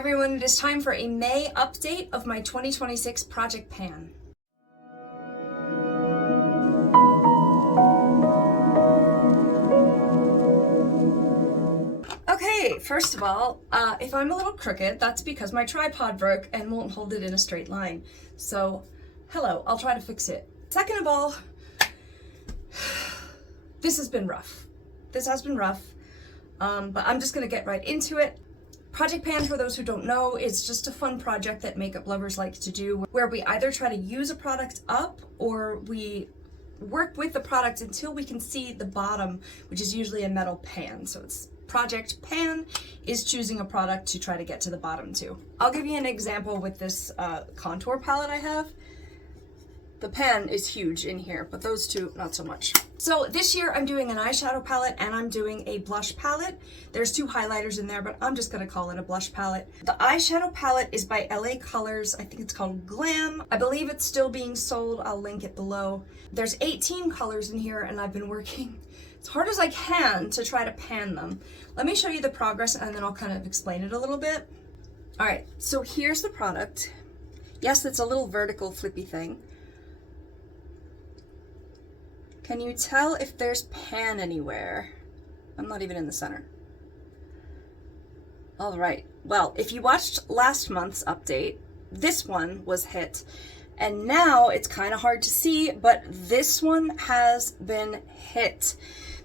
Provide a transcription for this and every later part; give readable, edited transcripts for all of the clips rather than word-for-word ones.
everyone, it is time for a May update of my 2026 Project Pan. Okay, first of all, if I'm a little crooked, that's because my tripod broke and won't hold it in a straight line. So, hello, I'll try to fix it. Second of all, this has been rough. This has been rough, but I'm just gonna get right into it. Project Pan, for those who don't know, is just a fun project that makeup lovers like to do, where we either try to use a product up or we work with the product until we can see the bottom, which is usually a metal pan. So it's Project Pan is choosing a product to try to get to the bottom to. I'll give you an example with this contour palette I have. The pan is huge in here, but those two, not so much. So this year I'm doing an eyeshadow palette and I'm doing a blush palette. There's two highlighters in there, but I'm just gonna call it a blush palette. The eyeshadow palette is by LA Colors. I think it's called Glam. I believe it's still being sold. I'll link it below. There's 18 colors in here and I've been working as hard as I can to try to pan them. Let me show you the progress and then I'll kind of explain it a little bit. All right, so here's the product. Yes, it's a little vertical flippy thing. Can you tell if there's pan anywhere? I'm not even in the center. All right, well, if you watched last month's update, this one was hit. And now it's kind of hard to see, but this one has been hit.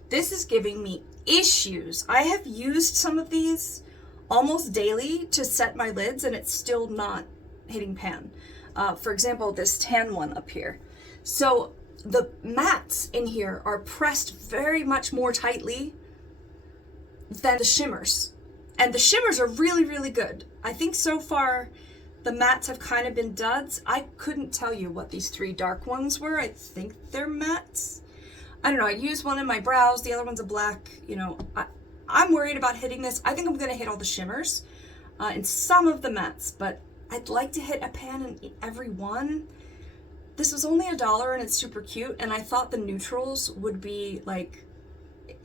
This is giving me issues. I have used some of these almost daily to set my lids and it's still not hitting pan. For example, this tan one up here. So the mattes in here are pressed very much more tightly than the shimmers. And the shimmers are really, really good. I think so far the mattes have kind of been duds. I couldn't tell you what these three dark ones were. I think they're mattes. I don't know, I used one in my brows, the other one's a black, you know. I'm worried about hitting this. I think I'm gonna hit all the shimmers and some of the mattes, but I'd like to hit a pan in every one. This was only $1 and it's super cute, and I thought the neutrals would be like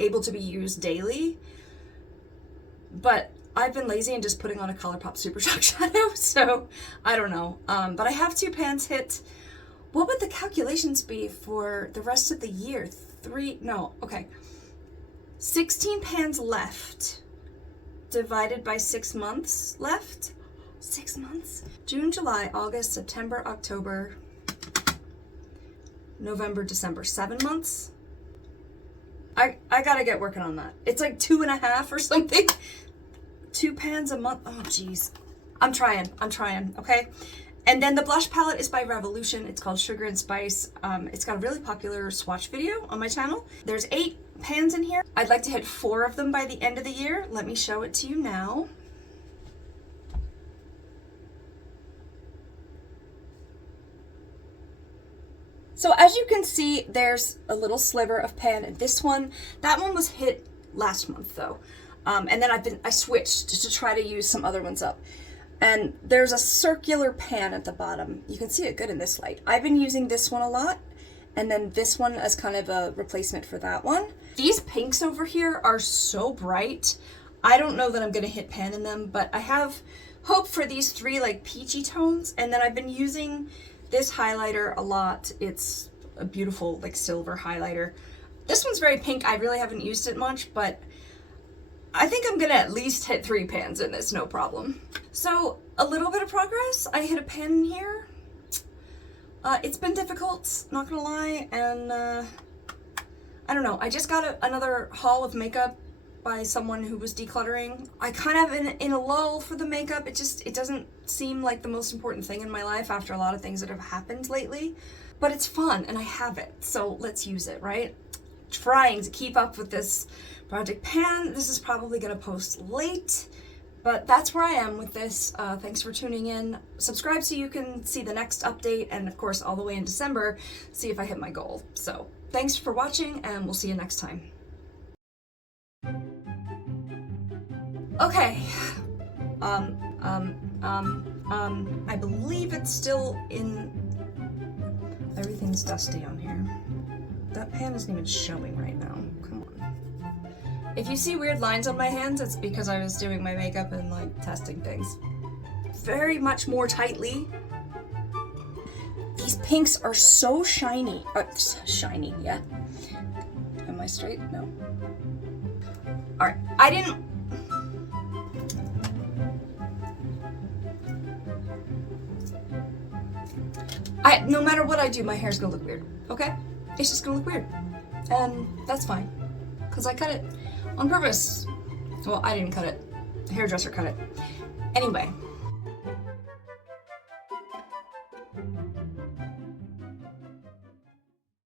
able to be used daily, but I've been lazy and just putting on a ColourPop Super Shock shadow, so I don't know. But I have 2 pans hit. What would the calculations be for the rest of the year? 16 pans left divided by 6 months left. 6 months? June, July, August, September, October, November, December, 7 months. I gotta get working on that. It's like 2.5 or something. 2 pans a month. Oh geez. I'm trying, okay? And then the blush palette is by Revolution. It's called Sugar and Spice. It's got a really popular swatch video on my channel. There's 8 pans in here. I'd like to hit 4 of them by the end of the year. Let me show it to you now. So as you can see, there's a little sliver of pan in this one. That one was hit last month though. And then I switched to try to use some other ones up. And there's a circular pan at the bottom. You can see it good in this light. I've been using this one a lot, and then this one as kind of a replacement for that one. These pinks over here are so bright. I don't know that I'm gonna hit pan in them, but I have hope for these 3 like peachy tones. And then I've been using this highlighter a lot. It's a beautiful like silver highlighter. This one's very pink. I really haven't used it much, but I think I'm gonna at least hit 3 pans in this, no problem. So a little bit of progress. I hit a pan in here. It's been difficult, not gonna lie, and I don't know. I just got another haul of makeup by someone who was decluttering. I kind of in a lull for the makeup. It doesn't seem like the most important thing in my life after a lot of things that have happened lately, but it's fun and I have it, so let's use it, right? Trying to keep up with this Project Pan. This is probably gonna post late, but that's where I am with this. Thanks for tuning in. Subscribe so you can see the next update, and of course all the way in December, see if I hit my goal. So thanks for watching and we'll see you next time. Okay, I believe it's still in, everything's dusty on here. That pan isn't even showing right now, come on. If you see weird lines on my hands, it's because I was doing my makeup and like testing things. very much more tightly. These pinks are so shiny. Shiny, yeah. Am I straight? No. All right, no matter what I do, my hair's gonna look weird, okay? It's just gonna look weird. And that's fine, because I cut it on purpose. Well, I didn't cut it. The hairdresser cut it. Anyway,